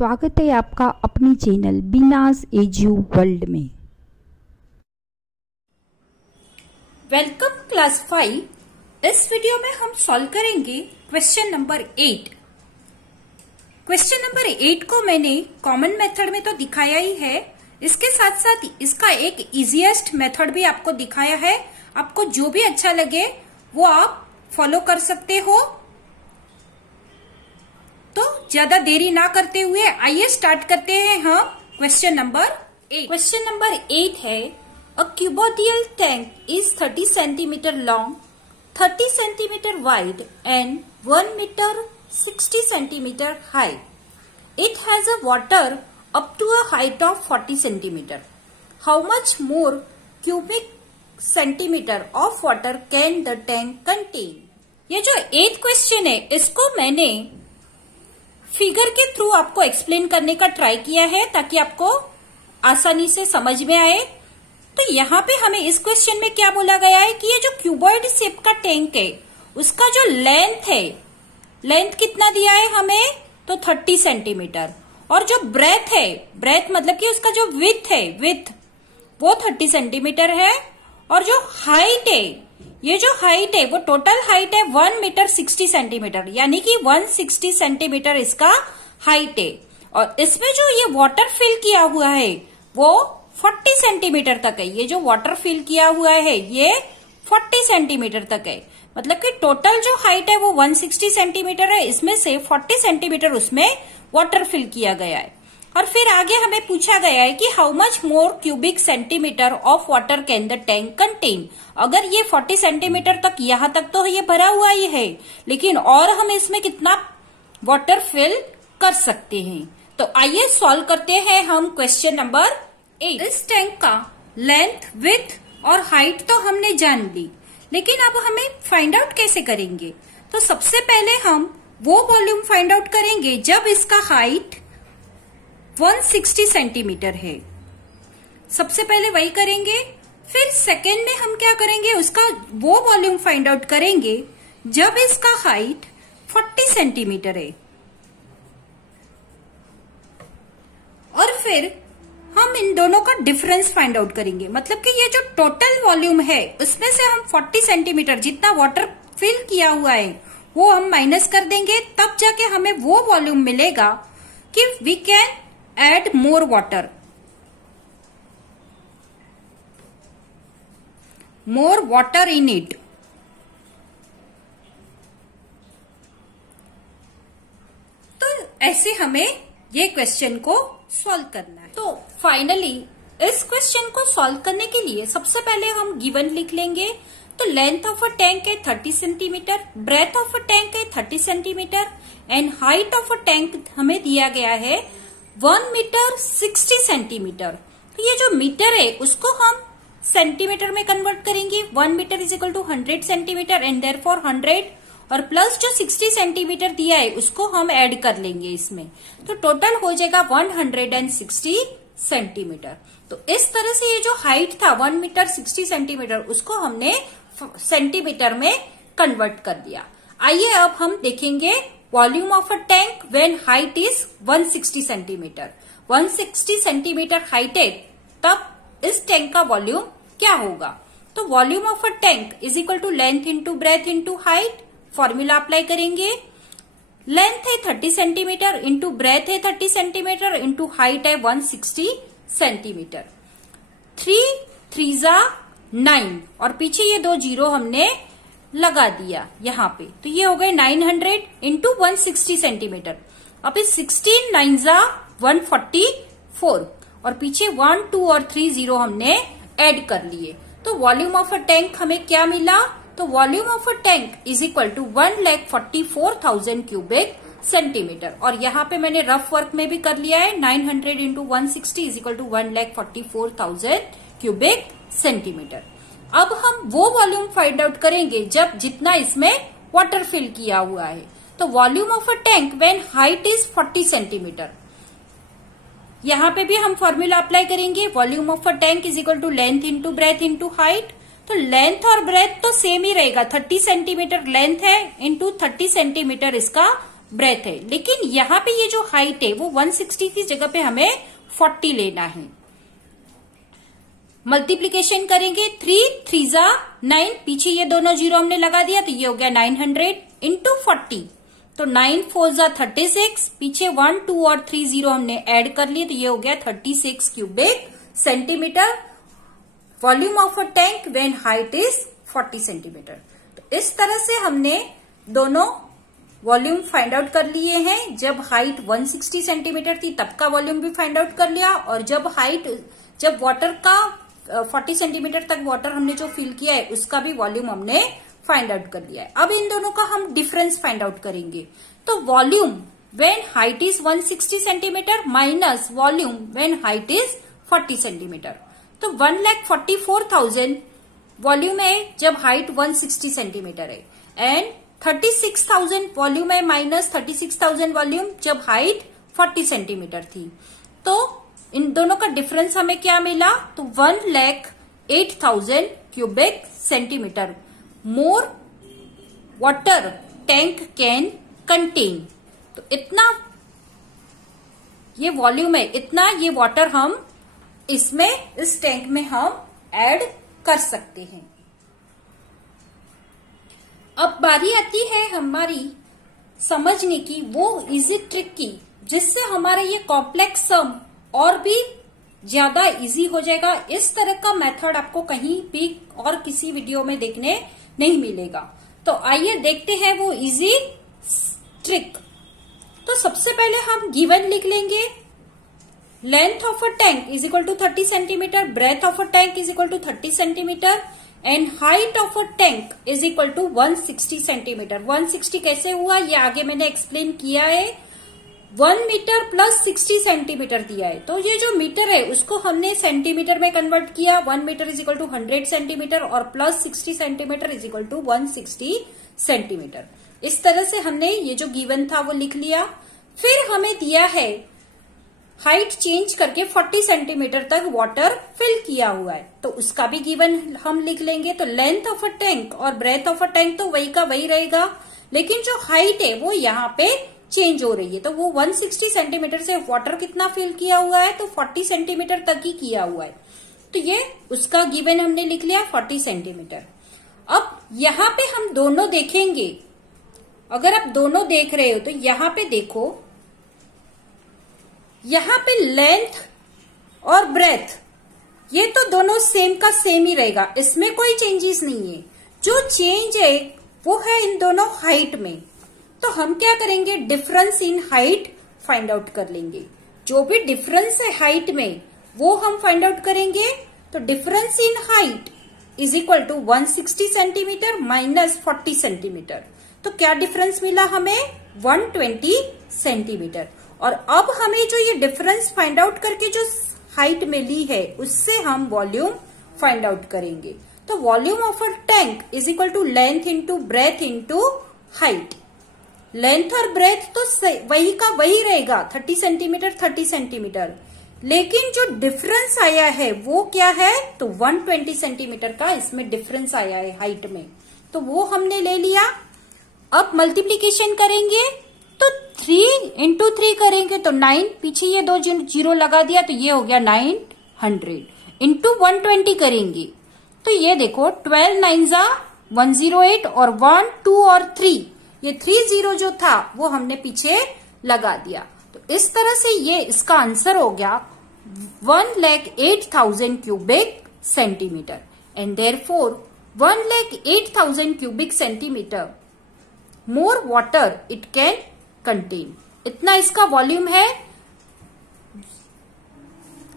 स्वागत है आपका अपनी चैनल बीनास एजू वर्ल्ड में। Welcome class 5। इस वीडियो में हम सॉल्व करेंगे क्वेश्चन नंबर 8। क्वेश्चन नंबर 8 को मैंने कॉमन मेथड में तो दिखाया ही है, इसके साथ साथ इसका एक इजीएस्ट मेथड भी आपको दिखाया है। आपको जो भी अच्छा लगे वो आप फॉलो कर सकते हो। तो ज्यादा देरी ना करते हुए आइए स्टार्ट करते हैं हम क्वेश्चन नंबर 8। क्वेश्चन नंबर 8 है, a cuboidal tank is 30 centimetre long, 30 centimetre wide and 1 metre 60 centimetre high. It has a water up to a height of 40 centimeter. How much more cubic centimeter of water can the tank contain? ये जो 8th question है इसको मैंने figure के through आपको explain करने का try किया है ताकि आपको आसानी से समझ में आए। तो यहाँ पे हमें इस क्वेश्चन में क्या बोला गया है कि ये जो क्यूबॉइड शेप का टैंक है उसका जो लेंथ है, लेंथ कितना दिया है हमें, तो 30 सेंटीमीटर, और जो ब्रेथ है, ब्रेथ मतलब कि उसका जो विड्थ है, विड्थ वो 30 सेंटीमीटर है, और जो हाइट है, ये जो हाइट है वो टोटल हाइट है 1 मीटर 60 सेंटीमीटर, यानी कि 160 सेंटीमीटर इसका हाइट है। और इसमें जो ये वाटर फिल किया हुआ है वो 40 सेंटीमीटर तक है। ये जो वाटर फिल किया हुआ है ये 40 सेंटीमीटर तक है, मतलब कि टोटल जो हाइट है वो 160 सेंटीमीटर है, इसमें से 40 सेंटीमीटर उसमें वाटर फिल किया गया है। और फिर आगे हमें पूछा गया है कि how much more cubic centimetre of water can the tank contain. अगर ये 40 सेंटीमीटर तक, यहां तक तो ये भरा हुआ ही है, लेकिन और हम इसमें कितना वाटर फिल कर सकते हैं। तो आइए सॉल्व करते हैं हम क्वेश्चन नंबर 8। इस टैंक का लेंथ, विड्थ और हाइट तो हमने जान ली, लेकिन अब हमें फाइंड आउट कैसे करेंगे। तो सबसे पहले हम वो वॉल्यूम फाइंड आउट करेंगे जब इसका हाइट 160 सेंटीमीटर है। सबसे पहले वही करेंगे। फिर सेकेंड में हम क्या करेंगे, उसका वो वॉल्यूम फाइंड आउट करेंगे जब इसका हाइट 40 सेंटीमीटर है। और फिर हम इन दोनों का डिफरेंस फाइंड आउट करेंगे, मतलब कि ये जो टोटल वॉल्यूम है उसमें से हम 40 सेंटीमीटर जितना वाटर फिल किया हुआ है वो हम माइनस कर देंगे, तब जाके हमें वो वॉल्यूम मिलेगा कि we can add more water, more water in it. तो ऐसे हमें ये क्वेश्चन को सॉल्व करना है। तो फाइनली इस क्वेश्चन को सॉल्व करने के लिए सबसे पहले हम गिवन लिख लेंगे। तो लेंथ ऑफ अ टैंक है 30 centimetre, breadth of a tank है 30 centimetre and height of a tank हमें दिया गया है 1 मीटर 60 सेंटीमीटर। तो ये जो मीटर है उसको हम सेंटीमीटर में कन्वर्ट करेंगे। 1 metre is equal to 100 centimetre and therefore 100, और प्लस जो 60 सेंटीमीटर दिया है उसको हम ऐड कर लेंगे इसमें, तो टोटल हो जाएगा 160 सेंटीमीटर। तो इस तरह से ये जो हाइट था 1 मीटर 60 सेंटीमीटर उसको हमने सेंटीमीटर में कन्वर्ट कर दिया। आइए अब हम देखेंगे volume of a tank when height is 160 centimetre. 160 centimetre height है तब इस टैंक का वॉल्यूम क्या होगा। तो volume of a tank is equal to length into breadth into height. Formula apply करेंगे। लेंथ है 30 सेंटीमीटर इंटू ब्रेथ है 30 सेंटीमीटर इंटू हाइट है 160 सेंटीमीटर। 3 3 9 और पीछे ये 2 जीरो हमने लगा दिया यहाँ पे, तो ये हो गए 900 इंटू 160 सेंटीमीटर। अब इस 16 9 144 और पीछे 1 2 और 3 जीरो हमने ऐड कर लिए। तो वॉल्यूम ऑफ अ टैंक हमें क्या मिला, तो volume of a tank is equal to 1,44,000 cubic centimetre. और यहाँ पे मैंने रफ वर्क में भी कर लिया है, 900 into 160 is equal to 1,44,000 cubic centimetre. अब हम वो वॉल्यूम फाइंड आउट करेंगे जब जितना इसमें वाटर फिल किया हुआ है। तो volume of a tank when height is 40 centimetre, यहां पे भी हम फॉर्मूला अप्लाई करेंगे। Volume of a tank is equal to length into breadth into height. तो लेंथ और ब्रेथ तो सेम ही रहेगा, 30 सेंटीमीटर लेंथ है इंटू 30 सेंटीमीटर इसका ब्रेथ है, लेकिन यहाँ पे ये जो हाइट है वो 160 की जगह पे हमें 40 लेना है। मल्टीप्लीकेशन करेंगे, 3 3 9, पीछे ये दोनों जीरो हमने लगा दिया तो ये हो गया 900 इंटू 40, तो 9 4 36, पीछे 1 2 और 3 जीरो हमने ऐड कर लिए तो ये हो गया 36 cubic centimetre volume of a tank when height is 40 centimetre. तो इस तरह से हमने दोनों वॉल्यूम फाइंड आउट कर लिए हैं। जब हाइट 160 सेंटीमीटर थी तब का वॉल्यूम भी फाइंड आउट कर लिया, और जब वाटर का 40 सेंटीमीटर तक वाटर हमने जो फिल किया है उसका भी वॉल्यूम हमने फाइंड आउट कर लिया है। अब इन दोनों का हम डिफरेंस फाइंड आउट करेंगे। तो volume when height is 160 centimetre minus volume when height is 40 centimetre, तो 1,44,000 वॉल्यूम है जब हाइट 160 सेंटीमीटर है, एंड 36,000 वॉल्यूम है माइनस 36,000 वॉल्यूम जब हाइट 40 सेंटीमीटर थी। तो इन दोनों का डिफरेंस हमें क्या मिला, तो 1,08,000 cubic centimetre more water tank can contain. तो इतना ये वॉल्यूम है, इतना ये वाटर हम इसमें इस टैंक में हम ऐड कर सकते हैं। अब बारी आती है हमारी समझने की वो इजी ट्रिक की, जिससे हमारा ये कॉम्प्लेक्स सम और भी ज्यादा इजी हो जाएगा। इस तरह का मेथड आपको कहीं भी और किसी वीडियो में देखने नहीं मिलेगा। तो आइए देखते हैं वो इजी ट्रिक। तो सबसे पहले हम गिवन लिख लेंगे, length of a tank is equal to 30 centimetre, breadth of a tank is equal to 30 centimetre and height of a tank is equal to 160 centimetre. 160 कैसे हुआ ये आगे मैंने एक्सप्लेन किया है। 1 मीटर प्लस 60 सेंटीमीटर दिया है, तो ये जो मीटर है उसको हमने सेंटीमीटर में कन्वर्ट किया। 1 metre is equal to 100 centimetre और plus 60 centimetre is equal to 160 centimetre. इस तरह से हमने ये जो गिवन था वो लिख लिया। फिर हमें दिया है हाइट चेंज करके 40 सेंटीमीटर तक वाटर फिल किया हुआ है, तो उसका भी गिवन हम लिख लेंगे। तो लेंथ ऑफ अ टैंक और ब्रेथ ऑफ अ टैंक तो वही का वही रहेगा, लेकिन जो हाइट है वो यहाँ पे चेंज हो रही है। तो वो 160 सेंटीमीटर से वाटर कितना फिल किया हुआ है, तो 40 सेंटीमीटर तक ही किया हुआ है। तो ये उसका गिवन हमने लिख लिया 40 सेंटीमीटर। अब यहाँ पे हम दोनों देखेंगे, अगर आप दोनों देख रहे हो तो यहाँ पे देखो, यहाँ पे लेंथ और ब्रेथ ये तो दोनों सेम का सेम ही रहेगा, इसमें कोई चेंजेस नहीं है। जो चेंज है वो है इन दोनों हाइट में। तो हम क्या करेंगे, difference in height find out कर लेंगे। जो भी डिफरेंस है हाइट में वो हम फाइंड आउट करेंगे। तो difference in height is equal to 160 centimetre minus 40 centimetre. तो क्या डिफरेंस मिला हमें, 120 सेंटीमीटर। और अब हमें जो ये डिफरेंस फाइंड आउट करके जो हाइट में ली है उससे हम वॉल्यूम फाइंड आउट करेंगे। तो volume of a tank is equal to length into breadth into height. Length और ब्रेथ तो वही का वही रहेगा, 30 सेंटीमीटर 30 सेंटीमीटर, लेकिन जो डिफरेंस आया है वो क्या है, तो 120 सेंटीमीटर का इसमें डिफरेंस आया है हाइट में, तो वो हमने ले लिया। अब मल्टीप्लीकेशन करेंगे तो 3 इंटू 3 करेंगे तो 9, पीछे ये दो जीरो लगा दिया तो ये हो गया 900 इंटू 120 करेंगे तो ये देखो 12 9 108 और 1 2 और 3, ये 3 जीरो जो था वो हमने पीछे लगा दिया। तो इस तरह से ये इसका आंसर हो गया 1,08,000 cubic centimetre and therefore 1,08,000 cubic centimetre more water it can contain. इतना इसका वॉल्यूम है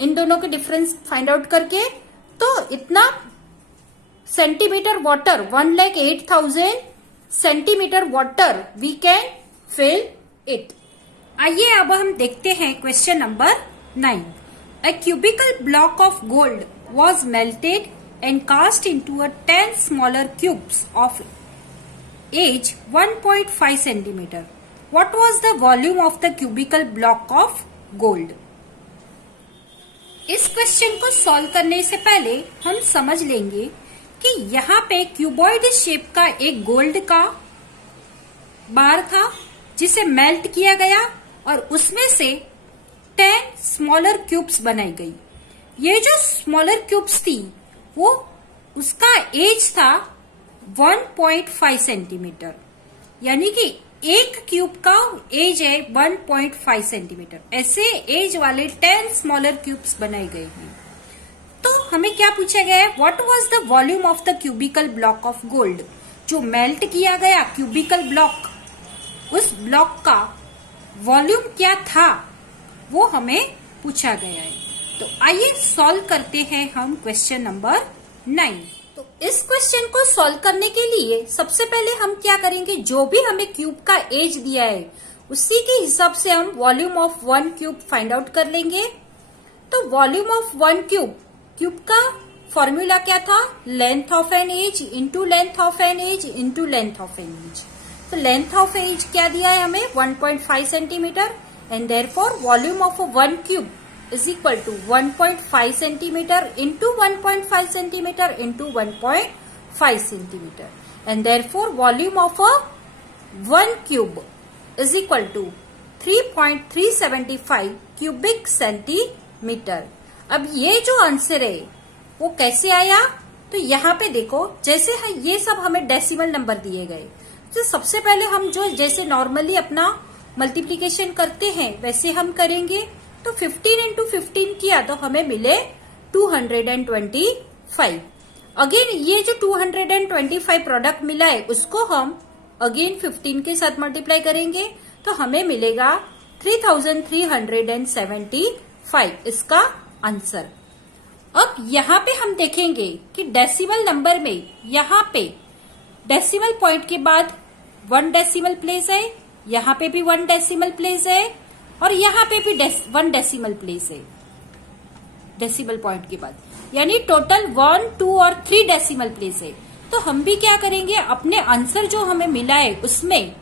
इन दोनों के डिफरेंस फाइंड आउट करके। तो इतना centimetre water 1,08,000 centimetre water we can fill it. आइए अब हम देखते हैं question number 9। A cubical block of gold was melted and cast into a 10 smaller cubes of age 1.5 centimeter. What was the volume of the cubical block of gold? इस question को solve करने से पहले हम समझ लेंगे कि यहाँ पे क्यूबॉइड शेप का एक गोल्ड का बार था जिसे मेल्ट किया गया और उसमें से 10 स्मॉलर क्यूब्स बनाई गई। ये जो स्मॉलर क्यूब्स थी वो उसका एज था 1.5 सेंटीमीटर, यानी कि एक क्यूब का एज है 1.5 सेंटीमीटर। ऐसे एज वाले 10 स्मॉलर क्यूब्स बनाए गए हैं। तो हमें क्या पूछा गया है, what was the volume of the cubical block of gold. जो मेल्ट किया गया क्यूबिकल ब्लॉक, उस ब्लॉक का वॉल्यूम क्या था वो हमें पूछा गया है। तो आइए सॉल्व करते हैं हम क्वेश्चन नंबर 9। तो इस क्वेश्चन को सॉल्व करने के लिए सबसे पहले हम क्या करेंगे, जो भी हमें क्यूब का एज दिया है उसी के हिसाब से हम volume of 1 cube find out कर लेंगे। तो वॉल्यूम ऑफ 1 क्यूब का फॉर्मूला क्या था, length of an edge into length of an edge into length of an edge. तो लेंथ ऑफ एज क्या दिया है हमें 1.5 centimetre and therefore volume of 1 cube is equal to 1.5 centimetre into 1.5 centimetre into 1.5 centimetre and therefore volume of 1 cube is equal to 3.375 cubic centimetre. अब ये जो answer है वो कैसे आया, तो यहाँ पे देखो जैसे है ये सब हमें डेसिमल नंबर दिए गए। तो सबसे पहले हम जो जैसे नॉर्मली अपना मल्टीप्लीकेशन करते हैं वैसे हम करेंगे। तो 15 इंटू 15 किया तो हमें मिले 225। अगेन ये जो 225 प्रोडक्ट मिला है उसको हम अगेन 15 के साथ मल्टीप्लाई करेंगे तो हमें मिलेगा 3375 इसका आंसर। अब यहाँ पे हम देखेंगे कि डेसिमल नंबर में यहाँ पे डेसिमल पॉइंट के बाद 1 डेसिमल प्लेस है, यहाँ पे भी 1 डेसिमल प्लेस है और यहाँ पे भी 1 डेसिमल प्लेस है डेसिमल पॉइंट के बाद, यानी टोटल 1, 2 और 3 डेसिमल प्लेस है। तो हम भी क्या करेंगे, अपने आंसर जो हमें मिला है उसमें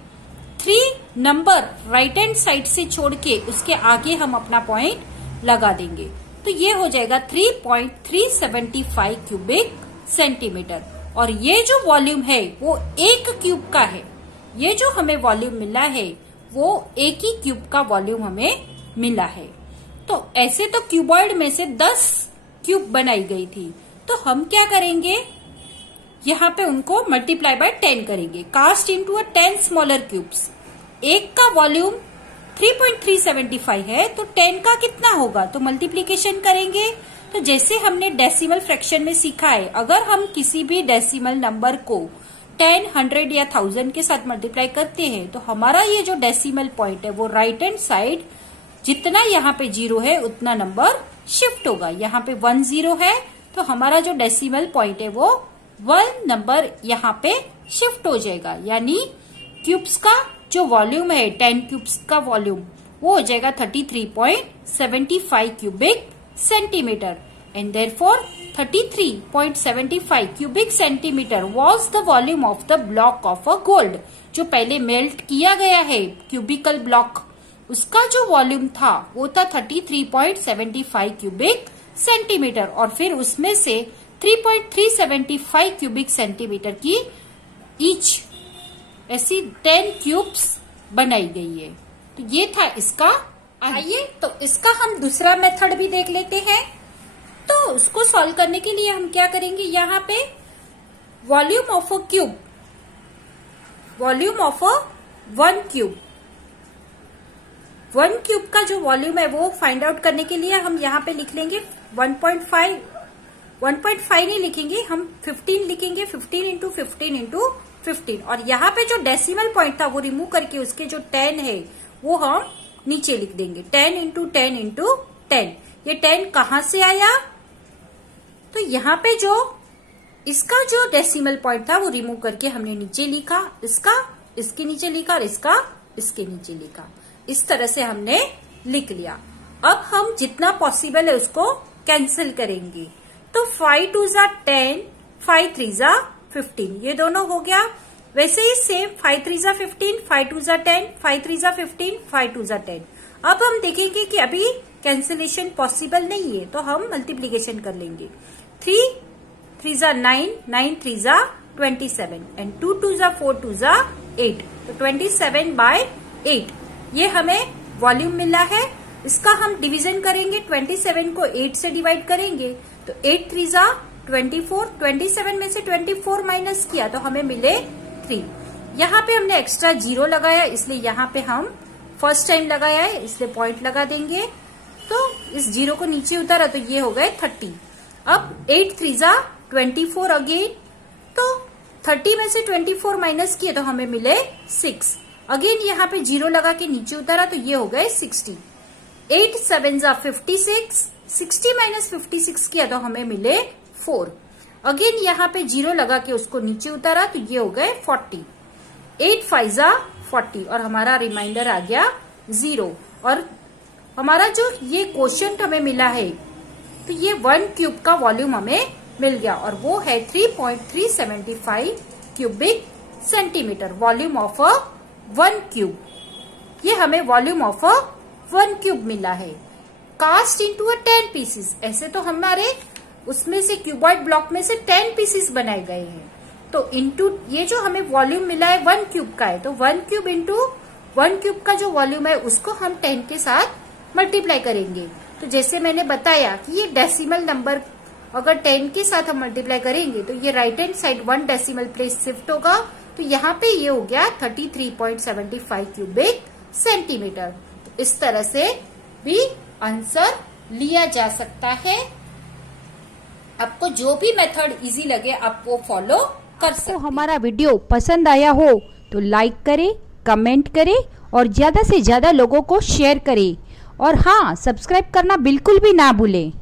3 नंबर राइट हैंड साइड से छोड़ के उसके आगे हम अपना पॉइंट लगा देंगे। तो ये हो जाएगा 3.375 क्यूबिक सेंटीमीटर। और ये जो वॉल्यूम है वो 1 क्यूब का है। ये जो हमें वॉल्यूम मिला है वो 1 ही क्यूब का वॉल्यूम हमें मिला है। तो ऐसे तो क्यूबॉइड में से 10 क्यूब बनाई गई थी, तो हम क्या करेंगे, यहाँ पे उनको मल्टीप्लाई बाय 10 करेंगे। Cast into 10 smaller cubes. एक का वॉल्यूम 3.375 है तो 10 का कितना होगा, तो मल्टीप्लीकेशन करेंगे। तो जैसे हमने डेसिमल फ्रैक्शन में सीखा है, अगर हम किसी भी डेसिमल नंबर को 10, 100 या 1000 के साथ मल्टीप्लाई करते हैं तो हमारा ये जो डेसिमल पॉइंट है वो राइट हैंड साइड जितना यहाँ पे 0 है उतना नंबर शिफ्ट होगा। यहाँ पे 1 0 है तो हमारा जो डेसिमल पॉइंट है वो 1 नंबर यहाँ पे शिफ्ट हो जाएगा, यानी क्यूब्स का जो वॉल्यूम है 10 क्यूब्स का वॉल्यूम वो हो जाएगा 33.75 cubic centimetre and therefore 33.75 cubic centimetre was the volume of the block of a gold. जो पहले मेल्ट किया गया है क्यूबिकल ब्लॉक उसका जो वॉल्यूम था वो था 33.75 क्यूबिक सेंटीमीटर और फिर उसमें से 3.375 क्यूबिक सेंटीमीटर की ईच ऐसी 10 क्यूब्स बनाई गई है। तो ये था इसका। आइए तो इसका हम दूसरा मेथड भी देख लेते हैं। तो उसको सॉल्व करने के लिए हम क्या करेंगे, यहाँ पे volume of a cube, volume of a 1 cube, 1 cube का जो वॉल्यूम है वो फाइंड आउट करने के लिए हम यहाँ पे लिख लेंगे 1.5 नहीं लिखेंगे, हम 15 लिखेंगे। 15 इंटू 15 इंटू 15 और यहाँ पे जो डेसिमल पॉइंट था वो रिमूव करके उसके जो 10 है वो हम नीचे लिख देंगे। 10 इंटू 10 इंटू 10। ये 10 कहाँ से आया, तो यहाँ पे जो इसका जो डेसिमल पॉइंट था वो रिमूव करके हमने नीचे लिखा, इसका इसके नीचे लिखा और इसका इसके नीचे लिखा। इस तरह से हमने लिख लिया। अब हम जितना पॉसिबल है उसको कैंसिल करेंगे। तो 5 2 जा 10, 5 3 जा 15, ये दोनों हो गया। वैसे ही सेम 5 3 जा 15, 5 2 जा 10, 5 3 जा 15, 5 2 जा 10। अब हम देखेंगे कि अभी कैंसिलेशन पॉसिबल नहीं है तो हम मल्टीप्लीकेशन कर लेंगे। 3 3 जा 9, 9 3 जा 27 एंड 2 2 जा 4 2 जा 8। तो 27 बाय 8। ये हमें वॉल्यूम मिला है। इसका हम डिवीजन करेंगे, 27 को 8 से डिवाइड करेंगे तो 8 3 जा 24। 27 में से 24 माइनस किया तो हमें मिले 3। यहाँ पे हमने एक्स्ट्रा 0 लगाया, इसलिए यहाँ पे हम फर्स्ट टाइम लगाया है, इसलिए पॉइंट लगा देंगे। तो इस 0 को नीचे उतारा तो ये हो गए 30। अब 8 3 जा 24 अगेन, तो 30 में से 24 माइनस किए तो हमें मिले 6। अगेन यहाँ पे 0 लगा के नीचे उतारा तो ये हो गए 60। 8 7 जा 56, 60 माइनस 56 किया तो हमें मिले 4। अगेन यहाँ पे 0 लगा के उसको नीचे उतारा तो ये हो गए 40। 8 5 जा 40 और हमारा रिमाइंडर आ गया 0। और हमारा जो ये क्वोशिएंट हमें मिला है तो ये 1 क्यूब का वॉल्यूम हमें मिल गया और वो है 3.375 cubic centimetre. Volume of a 1 cube, ये हमें वॉल्यूम ऑफ अ 1 क्यूब मिला है। कास्ट इनटू अ 10 पीसेस, ऐसे तो हमारे उसमें से क्यूबॉइड ब्लॉक में से 10 पीसेस बनाए गए हैं, तो इनटू ये जो हमें वॉल्यूम मिला है 1 क्यूब का है, तो 1 क्यूब इंटू 1 क्यूब का जो वॉल्यूम है उसको हम 10 के साथ मल्टीप्लाई करेंगे। तो जैसे मैंने बताया कि ये डेसिमल नंबर अगर 10 के साथ हम मल्टीप्लाई करेंगे तो ये right hand side 1 decimal place shift होगा, तो यहाँ पे ये हो गया 33.75 क्यूबिक सेंटीमीटर। तो इस तरह से भी आंसर लिया जा सकता है। आपको जो भी मेथड इजी लगे आप वो फॉलो कर सकते हैं। तो हमारा वीडियो पसंद आया हो तो लाइक करें, कमेंट करें और ज्यादा से ज्यादा लोगों को शेयर करें। और हाँ, सब्सक्राइब करना बिल्कुल भी ना भूलें।